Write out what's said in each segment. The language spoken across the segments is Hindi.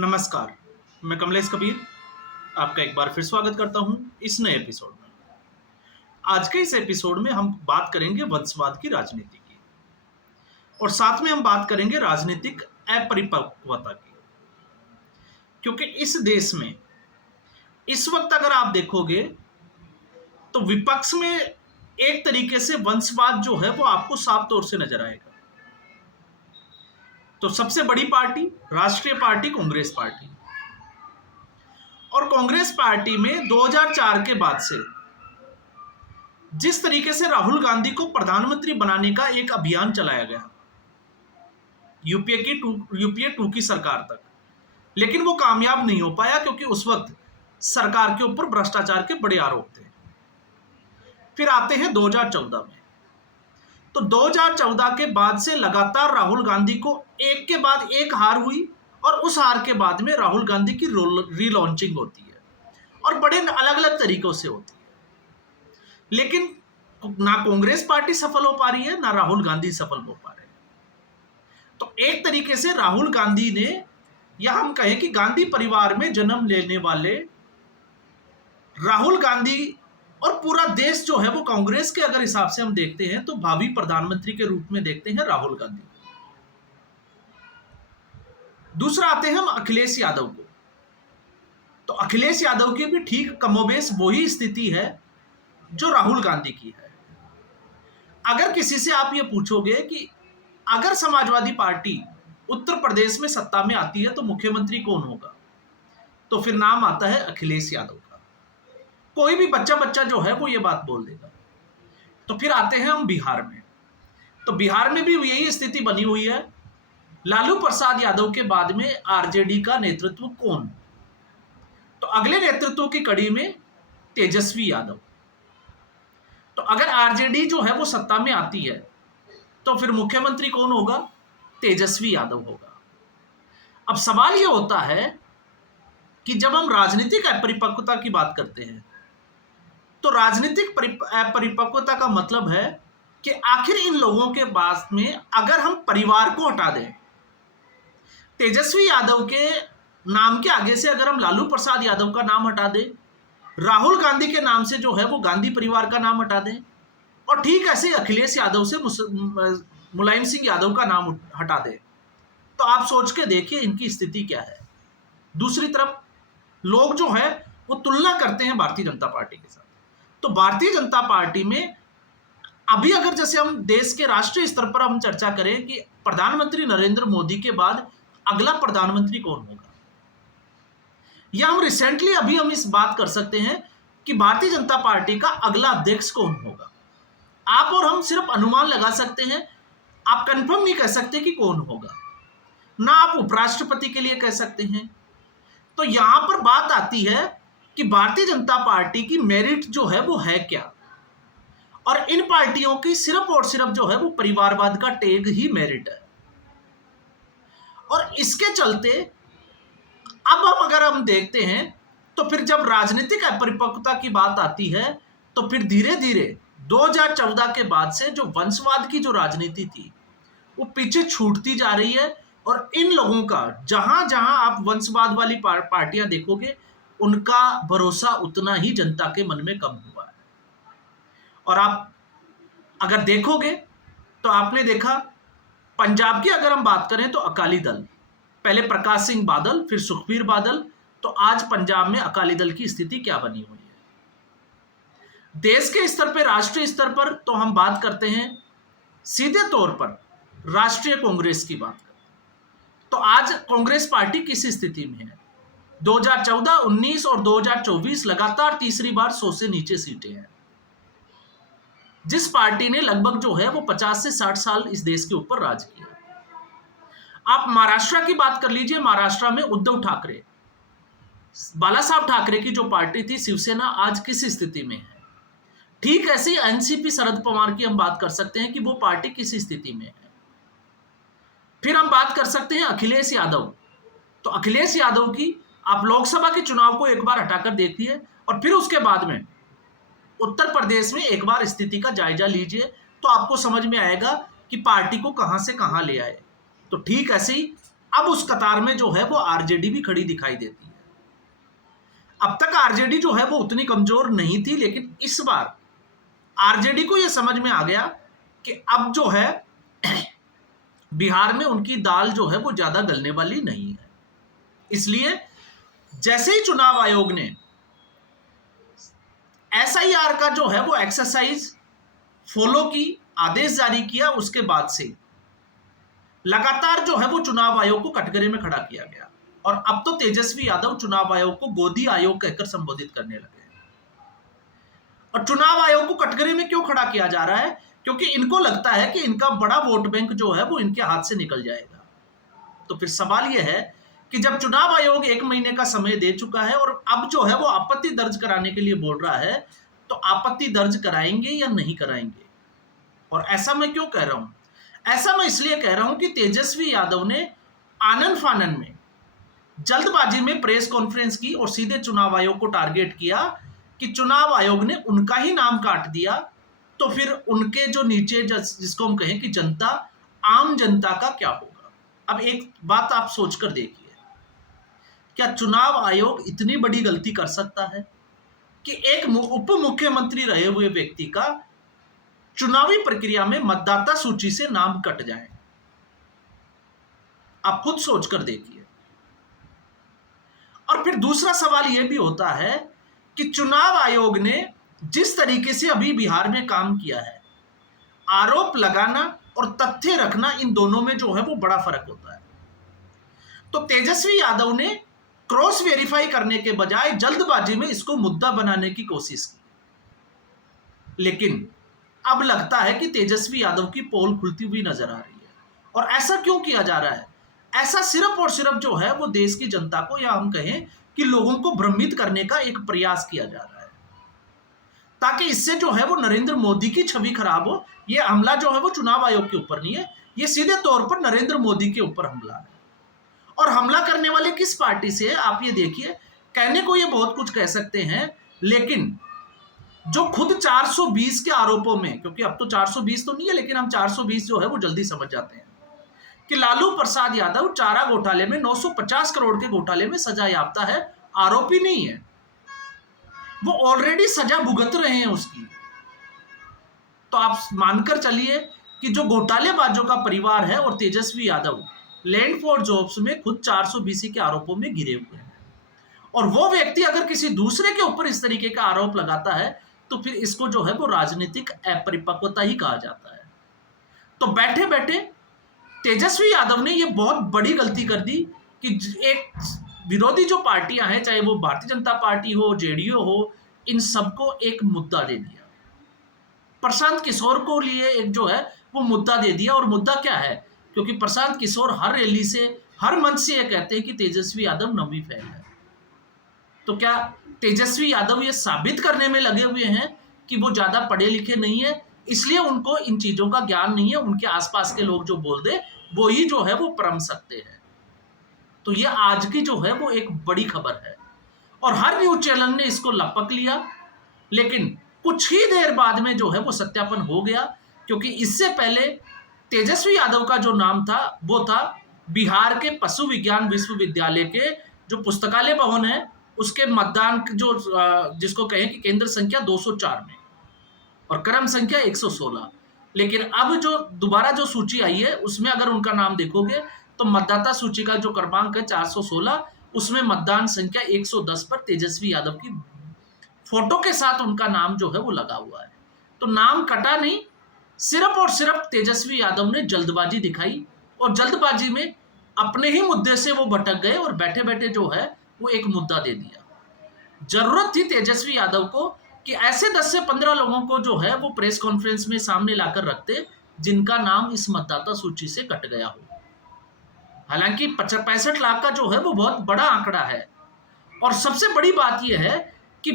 नमस्कार, मैं कमलेश कबीर आपका एक बार फिर स्वागत करता हूं इस नए एपिसोड में। आज के इस एपिसोड में हम बात करेंगे वंशवाद की राजनीति की और साथ में हम बात करेंगे राजनीतिक अपरिपक्वता की। क्योंकि इस देश में इस वक्त अगर आप देखोगे तो विपक्ष में एक तरीके से वंशवाद जो है वो आपको साफ तौर से नजर आएगा। तो सबसे बड़ी पार्टी राष्ट्रीय पार्टी कांग्रेस पार्टी, और कांग्रेस पार्टी में 2004 के बाद से जिस तरीके से राहुल गांधी को प्रधानमंत्री बनाने का एक अभियान चलाया गया यूपीए 2 की सरकार तक, लेकिन वो कामयाब नहीं हो पाया क्योंकि उस वक्त सरकार के ऊपर भ्रष्टाचार के बड़े आरोप थे। फिर आते हैं 2014 में, तो 2014 के बाद से लगातार राहुल गांधी को एक के बाद एक हार हुई और उस हार के बाद में राहुल गांधी की रीलॉन्चिंग होती है और बड़े अलग अलग तरीकों से होती है, लेकिन ना कांग्रेस पार्टी सफल हो पा रही है ना राहुल गांधी सफल हो पा रहे हैं। तो एक तरीके से राहुल गांधी ने, या हम कहें कि गांधी परिवार में जन्म लेने वाले राहुल गांधी और पूरा देश जो है वो कांग्रेस के अगर हिसाब से हम देखते हैं तो भावी प्रधानमंत्री के रूप में देखते हैं राहुल गांधी। दूसरा आते हैं हम अखिलेश यादव को, तो अखिलेश यादव की भी ठीक कमोबेश वही स्थिति है जो राहुल गांधी की है। अगर किसी से आप ये पूछोगे कि अगर समाजवादी पार्टी उत्तर प्रदेश में सत्ता में आती है तो मुख्यमंत्री कौन होगा, तो फिर नाम आता है अखिलेश यादव का। कोई भी बच्चा जो है वो ये बात बोल देगा। तो फिर आते हैं हम बिहार में, तो बिहार में भी यही स्थिति बनी हुई है। लालू प्रसाद यादव के बाद में आरजेडी का नेतृत्व कौन, तो अगले नेतृत्व की कड़ी में तेजस्वी यादव। तो अगर आरजेडी जो है वो सत्ता में आती है तो फिर मुख्यमंत्री कौन होगा, तेजस्वी यादव होगा। अब सवाल ये होता है कि जब हम राजनीतिक अपरिपक्वता की बात करते हैं तो राजनीतिक अपरिपक्वता का मतलब है कि आखिर इन लोगों के पास में अगर हम परिवार को हटा दें, तेजस्वी यादव के नाम के आगे से अगर हम लालू प्रसाद यादव का नाम हटा दें, राहुल गांधी के नाम से जो है वो गांधी परिवार का नाम हटा दें, और ठीक ऐसे अखिलेश यादव से मुलायम सिंह यादव का नाम हटा दें, तो आप सोच के देखिए इनकी स्थिति क्या है। दूसरी तरफ लोग जो है वो तुलना करते हैं भारतीय जनता पार्टी के साथ। तो भारतीय जनता पार्टी में अभी अगर जैसे हम देश के राष्ट्रीय स्तर पर हम चर्चा करें कि प्रधानमंत्री नरेंद्र मोदी के बाद अगला प्रधानमंत्री कौन होगा, या हम रिसेंटली अभी हम इस बात कर सकते हैं कि भारतीय जनता पार्टी का अगला अध्यक्ष कौन होगा। आप और हम सिर्फ अनुमान लगा सकते हैं, आप कंफर्म नहीं कह सकते कि कौन होगा, ना आप उपराष्ट्रपति के लिए कह सकते हैं। तो यहां पर बात आती है कि भारतीय जनता पार्टी की मेरिट जो है वो है क्या, और इन पार्टियों की सिर्फ और सिर्फ जो है वो परिवारवाद का टैग ही मेरिट है। और इसके चलते अब अगर हम देखते हैं तो फिर जब राजनीतिक अपरिपक्वता की बात आती है तो फिर धीरे धीरे 2014 के बाद से जो वंशवाद की जो राजनीति थी वो पीछे छूटती जा रही है, और इन लोगों का जहां जहां आप वंशवाद वाली पार्टियां देखोगे उनका भरोसा उतना ही जनता के मन में कम हुआ है। और आप अगर देखोगे तो आपने देखा पंजाब की अगर हम बात करें तो अकाली दल, पहले प्रकाश सिंह बादल फिर सुखबीर बादल, तो आज पंजाब में अकाली दल की स्थिति क्या बनी हुई है। देश के स्तर पर राष्ट्रीय स्तर पर तो हम बात करते हैं सीधे तौर पर राष्ट्रीय कांग्रेस की बात करते हैं, तो आज कांग्रेस पार्टी किस स्थिति में है। 2014, 19 और 2024 लगातार तीसरी बार 100 से नीचे सीटें हैं। जिस पार्टी ने लगभग जो है वो 50 से 60 साल इस देश के ऊपर राज किया। आप महाराष्ट्र की बात कर लीजिए, महाराष्ट्र में उद्धव ठाकरे, बाला साहब ठाकरे की जो पार्टी थी शिवसेना, आज किस स्थिति में है। ठीक ऐसे एनसीपी शरद पवार की हम बात कर सकते हैं कि वो पार्टी किस स्थिति में है। फिर हम बात कर सकते हैं अखिलेश यादव, तो अखिलेश यादव की आप लोकसभा के चुनाव को एक बार हटाकर देखिए और फिर उसके बाद में उत्तर प्रदेश में एक बार स्थिति का जायजा लीजिए, तो आपको समझ में आएगा कि पार्टी को कहां से कहां ले आए। तो ठीक ऐसे ही अब उस कतार में जो है वो आरजेडी भी खड़ी दिखाई देती है। अब तक आरजेडी जो है वो उतनी कमजोर नहीं थी, लेकिन इस बार आरजेडी को यह समझ में आ गया कि अब जो है बिहार में उनकी दाल जो है वो ज्यादा गलने वाली नहीं है। इसलिए जैसे ही चुनाव आयोग ने एसआईआर का जो है वो एक्सरसाइज फॉलो की, आदेश जारी किया, उसके बाद से लगातार जो है वो चुनाव आयोग को कटघरे में खड़ा किया गया। और अब तो तेजस्वी यादव चुनाव आयोग को गोदी आयोग कहकर संबोधित करने लगे। और चुनाव आयोग को कटघरे में क्यों खड़ा किया जा रहा है? क्योंकि इनको लगता है कि इनका बड़ा वोट बैंक जो है वो इनके हाथ से निकल जाएगा। तो फिर सवाल यह है कि जब चुनाव आयोग 1 महीने का समय दे चुका है और अब जो है वो आपत्ति दर्ज कराने के लिए बोल रहा है, तो आपत्ति दर्ज कराएंगे या नहीं कराएंगे? और ऐसा मैं क्यों कह रहा हूं? ऐसा मैं इसलिए कह रहा हूं कि तेजस्वी यादव ने आनन फानन में, जल्दबाजी में प्रेस कॉन्फ्रेंस की और सीधे चुनाव आयोग को टारगेट किया कि चुनाव आयोग ने उनका ही नाम काट दिया, तो फिर उनके जो नीचे जिसको हम कहें कि जनता, आम जनता का क्या होगा? अब एक बात आप सोचकर देखिए, क्या चुनाव आयोग इतनी बड़ी गलती कर सकता है कि एक उप मुख्यमंत्री रहे हुए व्यक्ति का चुनावी प्रक्रिया में मतदाता सूची से नाम कट जाए? आप खुद सोचकर देखिए। और फिर दूसरा सवाल यह भी होता है कि चुनाव आयोग ने जिस तरीके से अभी बिहार में काम किया है, आरोप लगाना और तथ्य रखना, इन दोनों में जो है वो बड़ा फर्क होता है। तो तेजस्वी यादव ने क्रॉस वेरीफाई करने के बजाय जल्दबाजी में इसको मुद्दा बनाने की कोशिश की, लेकिन अब लगता है कि तेजस्वी यादव की पोल खुलती हुई नजर आ रही है। और ऐसा क्यों किया जा रहा है? ऐसा सिर्फ और सिर्फ जो है वो देश की जनता को, या हम कहें कि लोगों को भ्रमित करने का एक प्रयास किया जा रहा है, ताकि इससे जो है वो नरेंद्र मोदी की छवि खराब हो। ये हमला जो है वो चुनाव आयोग के ऊपर नहीं है, ये सीधे तौर पर नरेंद्र मोदी के ऊपर हमला है। और हमला करने वाले किस पार्टी से है? आप ये देखिए, कहने को ये बहुत कुछ कह सकते हैं, लेकिन जो खुद 420 के आरोपों में, क्योंकि अब तो 420 तो नहीं है, लेकिन हम 420 जो है वो जल्दी समझ जाते हैं कि लालू प्रसाद यादव चारा घोटाले में 950 करोड़ के घोटाले में सजा याफ्ता है, आरोपी नहीं है, वो ऑलरेडी सजा भुगत रहे हैं उसकी। तो आप मानकर चलिए कि जो घोटालेबाजों का परिवार है और Tejashwi Yadav land for jobs में खुद 420 के आरोपों में घिरे हुए हैं। और वो व्यक्ति अगर किसी दूसरे के ऊपर इस तरीके का आरोप लगाता है, तो फिर इसको जो है वो राजनीतिक अपरिपक्वता ही कहा जाता है। तो बैठे बैठे तेजस्वी यादव ने ये बहुत बड़ी गलती कर दी कि एक विरोधी जो पार्टियां हैं, चाहे वो भारतीय जनता पार्टी हो, जेडीयू हो, इन सबको एक मुद्दा दे दिया। प्रशांत किशोर को लिए एक जो है वो मुद्दा दे दिया। और मुद्दा क्या है? क्योंकि प्रशांत किशोर हर रैली से, हर मंच से ये कहते हैं कि तेजस्वी यादव नवी फैन है। तो क्या तेजस्वी यादव ये साबित करने में लगे हुए हैं कि वो ज्यादा पढ़े लिखे नहीं है, इसलिए उनको इन चीजों का ज्ञान नहीं है, उनके आसपास के लोग जो बोल दे वो ही जो है वो परम सकते हैं? तो ये आज की जो है वो एक बड़ी खबर है और हर न्यूज चैनल ने इसको लपक लिया। लेकिन कुछ ही देर बाद में जो है वो सत्यापन हो गया, क्योंकि इससे पहले तेजस्वी यादव का जो नाम था वो था बिहार के पशु विज्ञान विश्वविद्यालय के जो पुस्तकालय भवन है उसके मतदान जो जिसको कहें कि केंद्र संख्या 204 में और क्रम संख्या 116। लेकिन अब जो दोबारा जो सूची आई है उसमें अगर उनका नाम देखोगे तो मतदाता सूची का जो क्रमांक है 416, उसमें मतदान संख्या 110 पर तेजस्वी यादव की फोटो के साथ उनका नाम जो है वो लगा हुआ है। तो नाम कटा नहीं, सिर्फ और सिर्फ तेजस्वी यादव ने जल्दबाजी दिखाई और जल्दबाजी में अपने ही मुद्दे से वो भटक गए और बैठे बैठे जो है वो एक मुद्दा दे दिया। जरूरत थी तेजस्वी यादव को कि ऐसे 10 से 15 लोगों को जो है वो प्रेस कॉन्फ्रेंस में सामने लाकर रखते जिनका नाम इस मतदाता सूची से कट गया हो। हालांकि 65 लाख का जो है वो बहुत बड़ा आंकड़ा है। और सबसे बड़ी बात यह है कि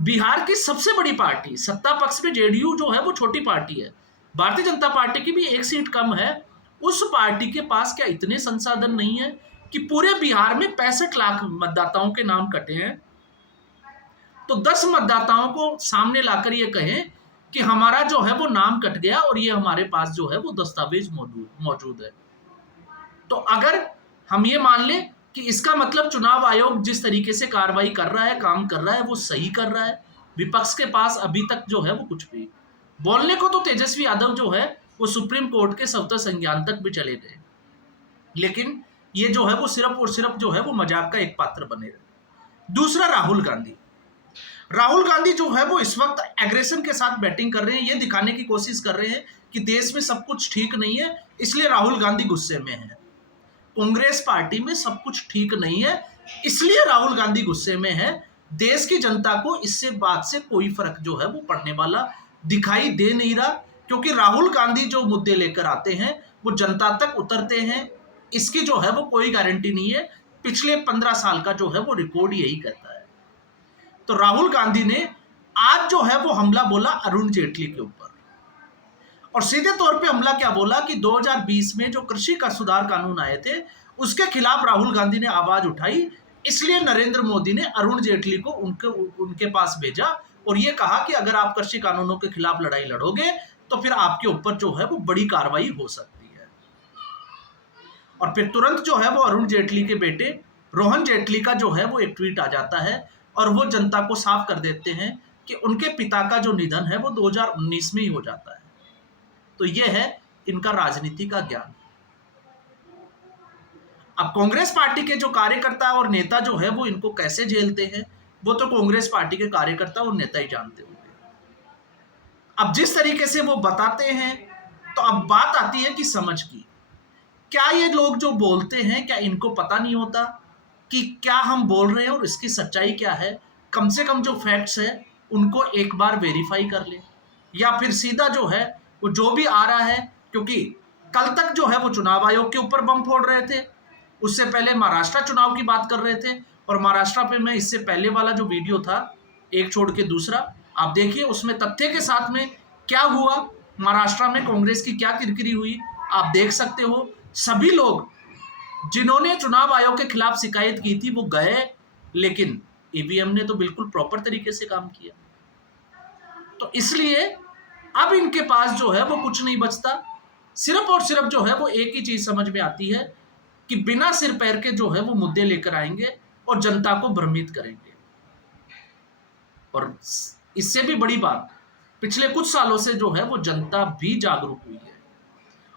बिहार की सबसे बड़ी पार्टी, सत्ता पक्ष में जेडीयू जो है वो छोटी पार्टी है, भारतीय जनता पार्टी की भी 1 सीट कम है, उस पार्टी के पास क्या इतने संसाधन नहीं है कि पूरे बिहार में 65 लाख मतदाताओं के नाम कटे हैं तो 10 मतदाताओं को सामने लाकर ये कहें कि हमारा जो है वो नाम कट गया और ये हमारे पास जो है वो दस्तावेज मौजूद है। तो अगर हम ये मान लें कि इसका मतलब चुनाव आयोग जिस तरीके से कार्रवाई कर रहा है, काम कर रहा है, वो सही कर रहा है। विपक्ष के पास अभी तक जो है वो कुछ भी बोलने को तो तेजस्वी यादव जो है वो सुप्रीम कोर्ट के स्वतः संज्ञान तक भी चले गए, लेकिन ये जो है वो सिर्फ और सिर्फ जो है वो मजाक का एक पात्र बने रहे। दूसरा, राहुल गांधी। राहुल गांधी जो है वो इस वक्त एग्रेशन के साथ बैटिंग कर रहे हैं, ये दिखाने की कोशिश कर रहे हैं कि देश में सब कुछ ठीक नहीं है, इसलिए राहुल गांधी गुस्से में है। कांग्रेस पार्टी में सब कुछ ठीक नहीं है, इसलिए राहुल गांधी गुस्से में है। देश की जनता को इससे बात से कोई फर्क जो है वो पड़ने वाला दिखाई दे नहीं रहा, क्योंकि राहुल गांधी जो मुद्दे लेकर आते हैं वो जनता तक उतरते हैं, इसकी जो है वो कोई गारंटी नहीं है। पिछले 15 साल का जो है वो रिकॉर्ड यही कहता है। तो राहुल गांधी ने आज जो है वो हमला बोला अरुण जेटली के ऊपर, और सीधे तौर पे हमला क्या बोला कि 2020 में जो कृषि का सुधार कानून आए थे उसके खिलाफ राहुल गांधी ने आवाज उठाई, इसलिए नरेंद्र मोदी ने अरुण जेटली को उनके पास भेजा और ये कहा कि अगर आप कृषि कानूनों के खिलाफ लड़ाई लड़ोगे तो फिर आपके ऊपर जो है वो बड़ी कार्रवाई हो सकती है। और फिर तुरंत जो है वो अरुण जेटली के बेटे रोहन जेटली का जो है वो एक ट्वीट आ जाता है और वो जनता को साफ कर देते हैं कि उनके पिता का जो निधन है वो 2019 में ही हो जाता है। तो ये है इनका राजनीति का ज्ञान। अब कांग्रेस पार्टी के जो कार्यकर्ता और नेता जो है वो इनको कैसे झेलते हैं वो तो कांग्रेस पार्टी के कार्यकर्ता और नेता ही जानते होंगे। अब जिस तरीके से वो बताते हैं, तो अब बात आती है कि समझ की। क्या ये लोग जो बोलते हैं क्या इनको पता नहीं होता कि क्या हम बोल रहे हैं और इसकी सच्चाई क्या है? कम से कम जो फैक्ट्स है उनको एक बार वेरीफाई कर ले, या फिर सीधा जो है वो जो भी आ रहा है, क्योंकि कल तक जो है वो चुनाव आयोग के ऊपर बम फोड़ रहे थे, उससे पहले महाराष्ट्र चुनाव की बात कर रहे थे, और महाराष्ट्र पे मैं इससे पहले वाला जो वीडियो था एक छोड़ के दूसरा आप देखिए, उसमें तथ्य के साथ में क्या हुआ, महाराष्ट्र में कांग्रेस की क्या किरकिरी हुई आप देख सकते हो। सभी लोग जिन्होंने चुनाव आयोग के खिलाफ शिकायत की थी वो गए, लेकिन ईवीएम ने तो बिल्कुल प्रॉपर तरीके से काम किया। तो इसलिए अब इनके पास जो है वो कुछ नहीं बचता, सिर्फ और सिर्फ जो है वो एक ही चीज समझ में आती है कि बिना सिर पैर के जो है वो मुद्दे लेकर आएंगे और जनता को भ्रमित करेंगे। और इससे भी बड़ी बात, पिछले कुछ सालों से जो है वो जनता भी जागरूक हुई है,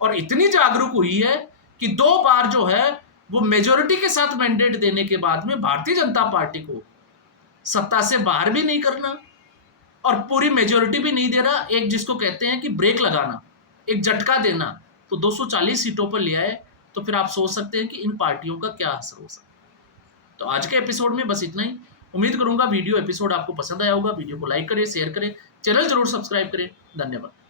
और इतनी जागरूक हुई है कि 2 बार जो है वो मेजॉरिटी के साथ मैंडेट देने के बाद में भारतीय जनता पार्टी को सत्ता से बाहर भी नहीं करना और पूरी मेजॉरिटी भी नहीं दे रहा, एक जिसको कहते हैं कि ब्रेक लगाना, एक झटका देना, तो 240 सीटों पर ले आए। तो फिर आप सोच सकते हैं कि इन पार्टियों का क्या असर हो सकता है। तो आज के एपिसोड में बस इतना ही। उम्मीद करूंगा वीडियो एपिसोड आपको पसंद आया होगा। वीडियो को लाइक करें, शेयर करें, चैनल जरूर सब्सक्राइब करें। धन्यवाद।